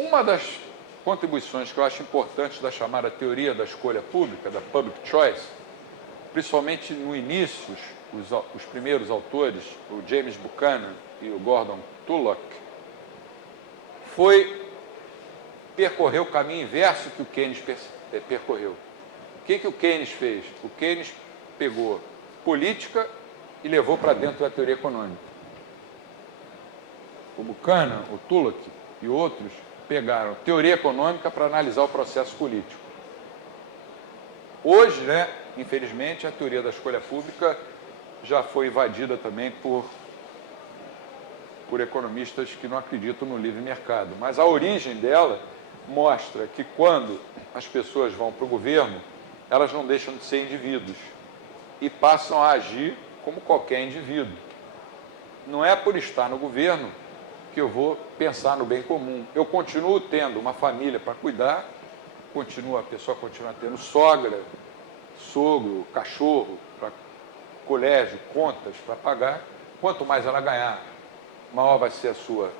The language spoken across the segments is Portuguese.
Uma das contribuições que eu acho importantes da chamada teoria da escolha pública, da public choice, principalmente no início, os primeiros autores, o James Buchanan e o Gordon Tullock, foi percorrer o caminho inverso que o Keynes percorreu. O que o Keynes fez? O Keynes pegou política e levou para dentro da teoria econômica. O Buchanan, o Tullock e outros pegaram teoria econômica para analisar o processo político. Hoje, infelizmente, a teoria da escolha pública já foi invadida também por economistas que não acreditam no livre mercado. Mas a origem dela mostra que quando as pessoas vão para o governo, elas não deixam de ser indivíduos e passam a agir como qualquer indivíduo. Não é por estar no governo que eu vou pensar no bem comum. Eu continuo tendo uma família para cuidar, a pessoa continua tendo sogra, sogro, cachorro, para colégio, contas para pagar. Quanto mais ela ganhar, maior vai ser a sua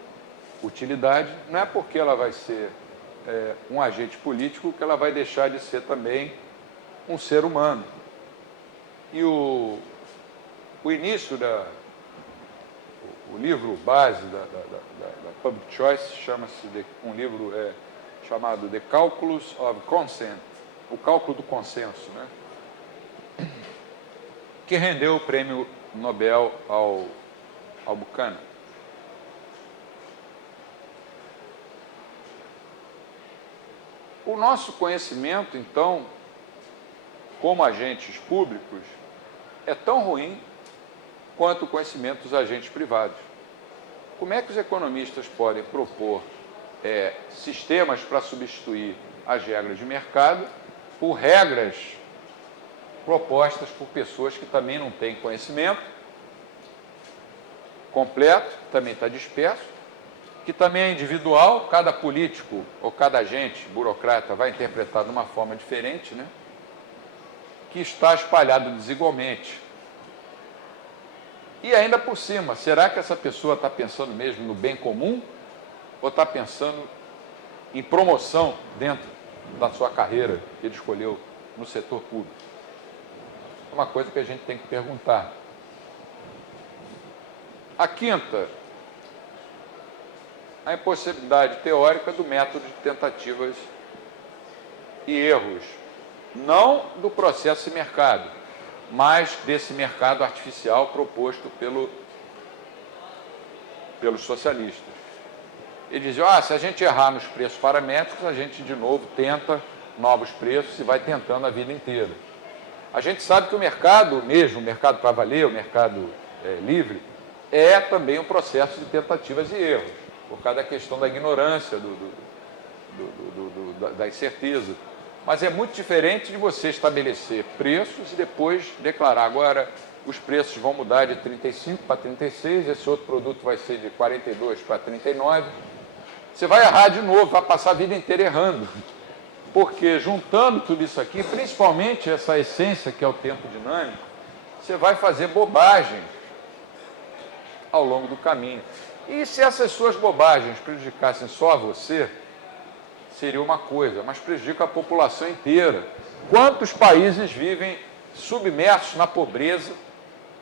utilidade. Não é porque ela vai ser um agente político que ela vai deixar de ser também um ser humano. E o início o livro base da Public Choice chama-se um livro chamado The Calculus of Consent, o cálculo do consenso, que rendeu o prêmio Nobel ao Buchanan. O nosso conhecimento, então, como agentes públicos, é tão ruim quanto o conhecimento dos agentes privados. Como é que os economistas podem propor sistemas para substituir as regras de mercado por regras propostas por pessoas que também não têm conhecimento completo, também está disperso, que também é individual, cada político ou cada agente burocrata vai interpretar de uma forma diferente, que está espalhado desigualmente. E ainda por cima, será que essa pessoa está pensando mesmo no bem comum ou está pensando em promoção dentro da sua carreira que ele escolheu no setor público? É uma coisa que a gente tem que perguntar. A quinta, a impossibilidade teórica do método de tentativas e erros, não do processo de mercado, mas desse mercado artificial proposto pelos socialistas. Eles diziam, se a gente errar nos preços paramétricos, a gente de novo tenta novos preços e vai tentando a vida inteira. A gente sabe que o mercado mesmo, o mercado para valer, o mercado livre, é também um processo de tentativas e erros, por causa da questão da ignorância, da incerteza. Mas é muito diferente de você estabelecer preços e depois declarar, agora os preços vão mudar de 35 para 36, esse outro produto vai ser de 42 para 39. Você vai errar de novo, vai passar a vida inteira errando. Porque juntando tudo isso aqui, principalmente essa essência que é o tempo dinâmico, você vai fazer bobagem ao longo do caminho. E se essas suas bobagens prejudicassem só a você, seria uma coisa, mas prejudica a população inteira. Quantos países vivem submersos na pobreza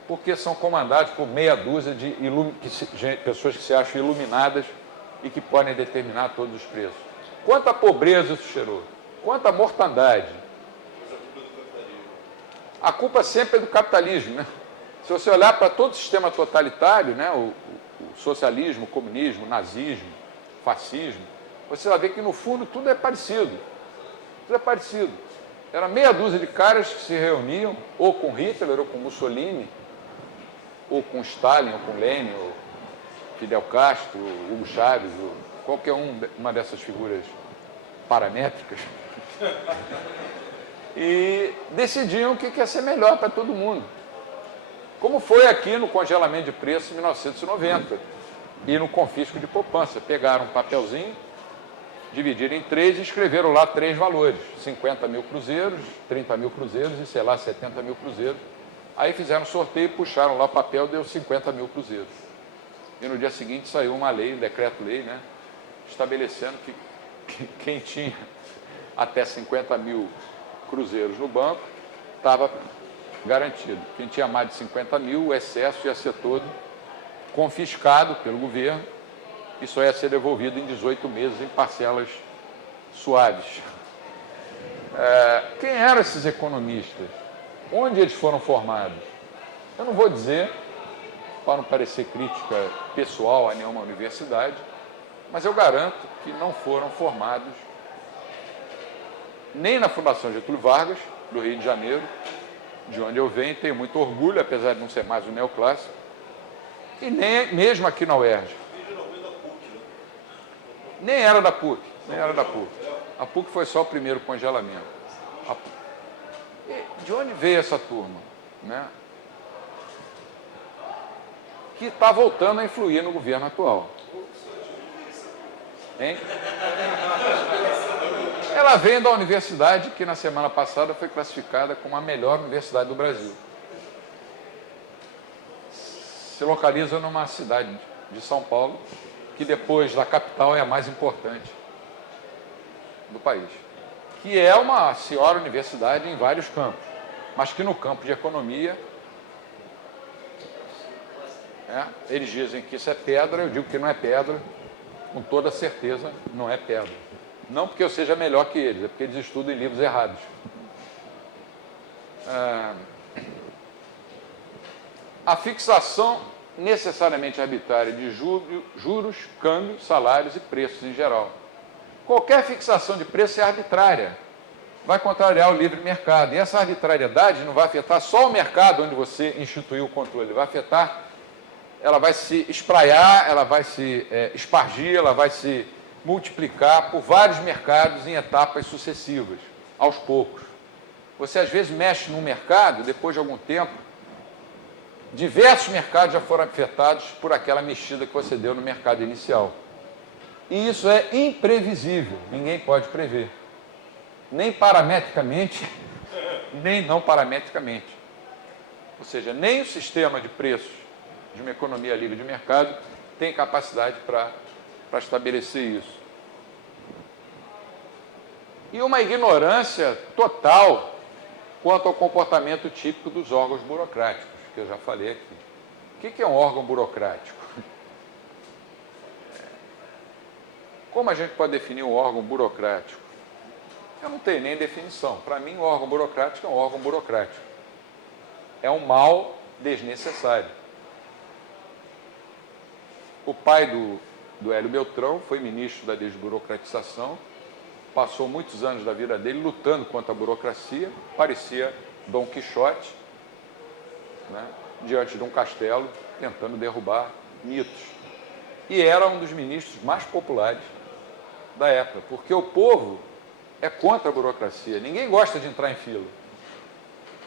porque são comandados por meia dúzia de pessoas que se acham iluminadas e que podem determinar todos os preços? Quanta pobreza isso gerou? Quanta mortandade? A culpa sempre é do capitalismo, Se você olhar para todo o sistema totalitário, o socialismo, o comunismo, o nazismo, o fascismo, você vai ver que, no fundo, tudo é parecido. Tudo é parecido. Era meia dúzia de caras que se reuniam, ou com Hitler, ou com Mussolini, ou com Stalin, ou com Lenin, ou Fidel Castro, Hugo Chávez, ou qualquer uma dessas figuras paramétricas, e decidiam o que ia ser melhor para todo mundo. Como foi aqui no congelamento de preço em 1990 e no confisco de poupança. Pegaram um papelzinho, dividiram em 3 e escreveram lá 3 valores, 50 mil cruzeiros, 30 mil cruzeiros e, 70 mil cruzeiros. Aí fizeram um sorteio, puxaram lá o papel, deu 50 mil cruzeiros. E no dia seguinte saiu uma lei, um decreto-lei, estabelecendo que quem tinha até 50 mil cruzeiros no banco estava garantido. Quem tinha mais de 50 mil, o excesso ia ser todo confiscado pelo governo e só ia ser devolvido em 18 meses em parcelas suaves. Quem eram esses economistas? Onde eles foram formados? Eu não vou dizer, para não parecer crítica pessoal a nenhuma universidade, mas eu garanto que não foram formados nem na Fundação Getúlio Vargas, do Rio de Janeiro, de onde eu venho, tenho muito orgulho, apesar de não ser mais um neoclássico, e nem mesmo aqui na UERJ. Nem era da PUC, nem era da PUC. A PUC foi só o primeiro congelamento. E de onde veio essa turma? Né? Que está voltando a influir no governo atual. Hein? Ela vem da universidade que na semana passada foi classificada como a melhor universidade do Brasil. Se localiza numa cidade de São Paulo, que depois da capital é a mais importante do país. Que é uma senhora universidade em vários campos, mas que no campo de economia, eles dizem que isso é pedra, eu digo que não é pedra, com toda certeza não é pedra. Não porque eu seja melhor que eles, é porque eles estudam em livros errados. A fixação necessariamente arbitrária de juros, câmbios, salários e preços em geral. Qualquer fixação de preço é arbitrária, vai contrariar o livre mercado. E essa arbitrariedade não vai afetar só o mercado onde você instituiu o controle, vai afetar, ela vai se espraiar, ela vai se espargir, ela vai se multiplicar por vários mercados em etapas sucessivas, aos poucos. Você às vezes mexe num mercado, depois de algum tempo, diversos mercados já foram afetados por aquela mexida que você deu no mercado inicial. E isso é imprevisível, ninguém pode prever. Nem parametricamente, nem não parametricamente. Ou seja, nem o sistema de preços de uma economia livre de mercado tem capacidade para estabelecer isso. E uma ignorância total quanto ao comportamento típico dos órgãos burocráticos, que eu já falei aqui. O que é um órgão burocrático? Como a gente pode definir um órgão burocrático? Eu não tenho nem definição. Para mim, o órgão burocrático é um órgão burocrático. É um mal desnecessário. O pai do Hélio Beltrão foi ministro da desburocratização, passou muitos anos da vida dele lutando contra a burocracia, parecia Dom Quixote, né, diante de um castelo, tentando derrubar mitos. E era um dos ministros mais populares da época, porque o povo é contra a burocracia. Ninguém gosta de entrar em fila.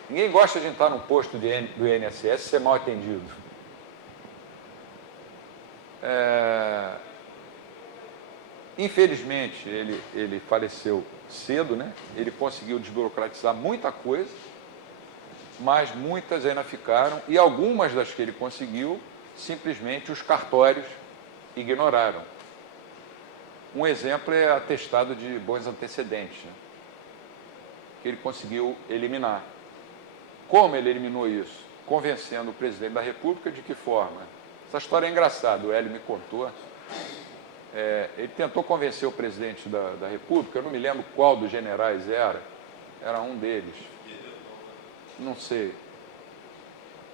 Ninguém gosta de entrar num posto do INSS e ser mal atendido. Infelizmente, ele faleceu cedo, né? Ele conseguiu desburocratizar muita coisa, mas muitas ainda ficaram, e algumas das que ele conseguiu, simplesmente os cartórios ignoraram. Um exemplo é atestado de bons antecedentes, né? Que ele conseguiu eliminar. Como ele eliminou isso? Convencendo o presidente da República de que forma? Essa história é engraçada, o Hélio me contou. Ele tentou convencer o presidente da República, eu não me lembro qual dos generais era um deles, não sei,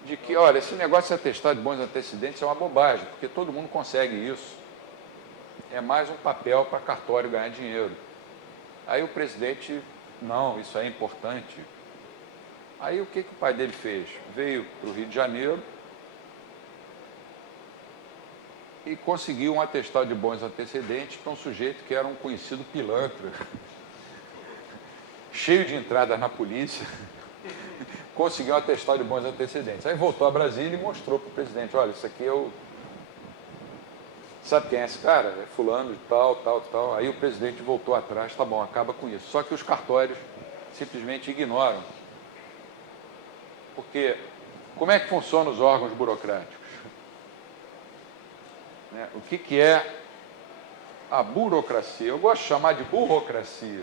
de que, olha, esse negócio de atestado de bons antecedentes é uma bobagem, porque todo mundo consegue isso, é mais um papel para cartório ganhar dinheiro. Aí o presidente, não, isso é importante. Aí o que o pai dele fez? Veio para o Rio de Janeiro e conseguiu um atestado de bons antecedentes para um sujeito que era um conhecido pilantra, cheio de entradas na polícia, conseguiu um atestado de bons antecedentes. Aí voltou a Brasília e mostrou para o presidente, olha, isso aqui é o... Sabe quem é esse cara? É fulano de tal, tal, tal. Aí o presidente voltou atrás, tá bom, acaba com isso. Só que os cartórios simplesmente ignoram. Porque como é que funcionam os órgãos burocráticos? O que é a burocracia. Eu gosto de chamar de burocracia.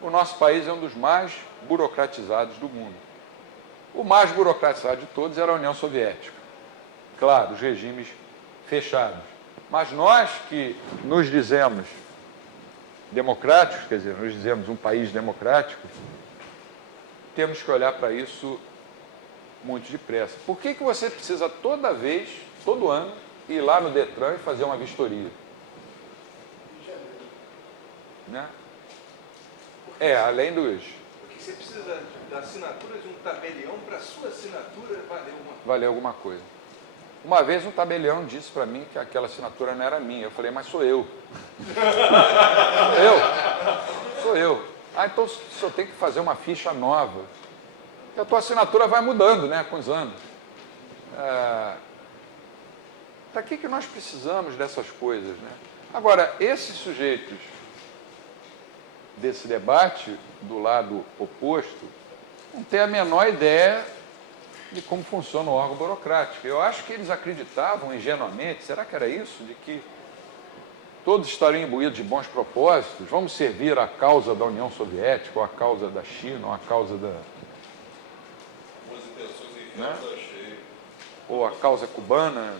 O nosso país é um dos mais burocratizados do mundo. O mais burocratizado de todos era a União Soviética. Claro, os regimes fechados. Mas nós que nos dizemos democráticos, quer dizer, nos dizemos um país democrático, temos que olhar para isso muito depressa. Por que você precisa toda vez, todo ano, ir lá no Detran e fazer uma vistoria? Né? Além dos... Porque você precisa da assinatura de um tabelião para a sua assinatura valer alguma coisa. Uma vez um tabelião disse para mim que aquela assinatura não era minha. Eu falei, mas sou eu. Sou eu. Ah, então o senhor tem que fazer uma ficha nova. E a tua assinatura vai mudando, né, com os anos. Para que nós precisamos dessas coisas, né? Agora, esses sujeitos desse debate, do lado oposto, não têm a menor ideia de como funciona o órgão burocrático. Eu acho que eles acreditavam ingenuamente, será que era isso? De que todos estariam imbuídos de bons propósitos, vamos servir a causa da União Soviética, ou a causa da China, ou a causa da... Boas intenções e né? cheio. Ou a causa cubana.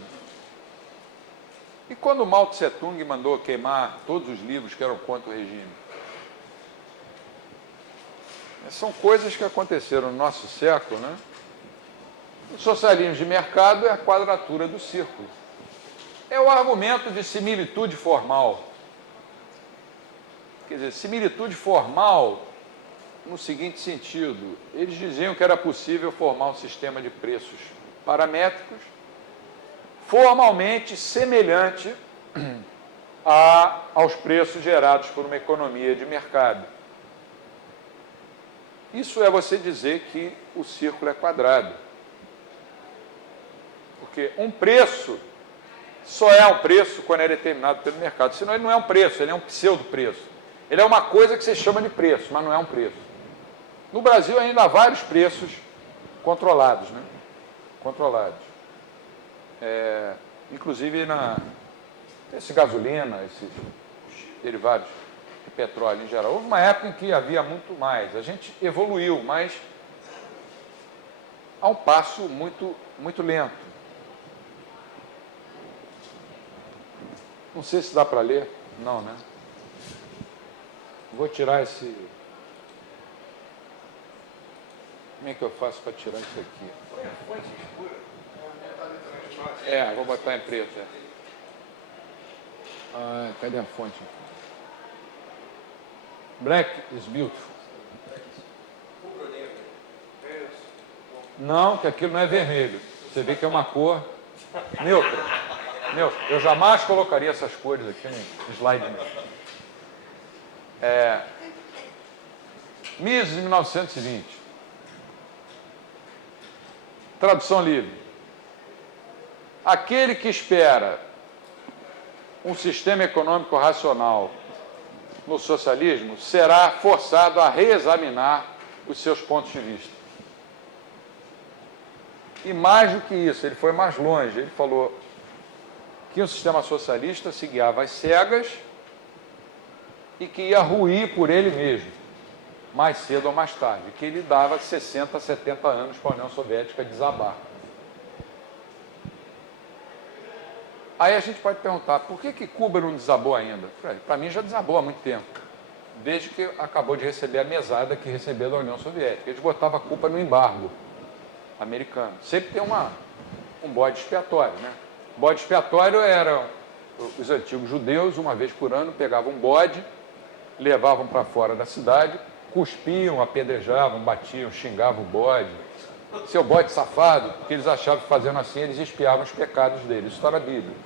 E quando Mao Tse Tung mandou queimar todos os livros que eram contra o regime? São coisas que aconteceram no nosso século, né? O socialismo de mercado é a quadratura do círculo. É o argumento de similitude formal. Quer dizer, similitude formal no seguinte sentido: eles diziam que era possível formar um sistema de preços paramétricos formalmente semelhante aos preços gerados por uma economia de mercado. Isso é você dizer que o círculo é quadrado. Porque um preço só é um preço quando é determinado pelo mercado. Senão ele não é um preço, ele é um pseudo-preço. Ele é uma coisa que se chama de preço, mas não é um preço. No Brasil ainda há vários preços controlados, né? Controlados. Inclusive esse gasolina, esses derivados de petróleo em geral. Houve uma época em que havia muito mais. A gente evoluiu, mas a um passo muito, muito lento. Não sei se dá para ler. Não, né? Vou tirar esse... Como é que eu faço para tirar isso aqui? Põe a fonte escura. Vou botar em preto. Cadê a fonte? Black is beautiful. Não, que aquilo não é vermelho. Você vê que é uma cor neutra. Eu jamais colocaria essas cores aqui no slide. Mises, 1920. Tradução livre. Aquele que espera um sistema econômico racional no socialismo será forçado a reexaminar os seus pontos de vista. E mais do que isso, ele foi mais longe. Ele falou que o sistema socialista se guiava às cegas e que ia ruir por ele mesmo, mais cedo ou mais tarde, que ele dava 60, 70 anos para a União Soviética desabar. Aí a gente pode perguntar, por que Cuba não desabou ainda? Para mim já desabou há muito tempo, desde que acabou de receber a mesada que recebeu da União Soviética. Eles botavam a culpa no embargo americano. Sempre tem um bode expiatório, né? O bode expiatório eram os antigos judeus, uma vez por ano, pegavam um bode, levavam para fora da cidade, cuspiam, apedrejavam, batiam, xingavam o bode. Seu bode safado, porque eles achavam que fazendo assim eles expiavam os pecados deles. Isso está na Bíblia.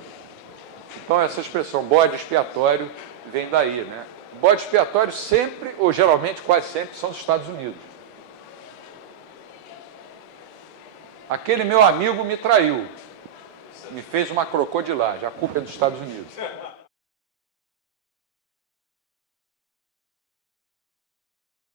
Então essa expressão bode expiatório vem daí, né? Bode expiatório sempre, ou geralmente quase sempre, são dos Estados Unidos. Aquele meu amigo me traiu, me fez uma crocodilagem, a culpa é dos Estados Unidos.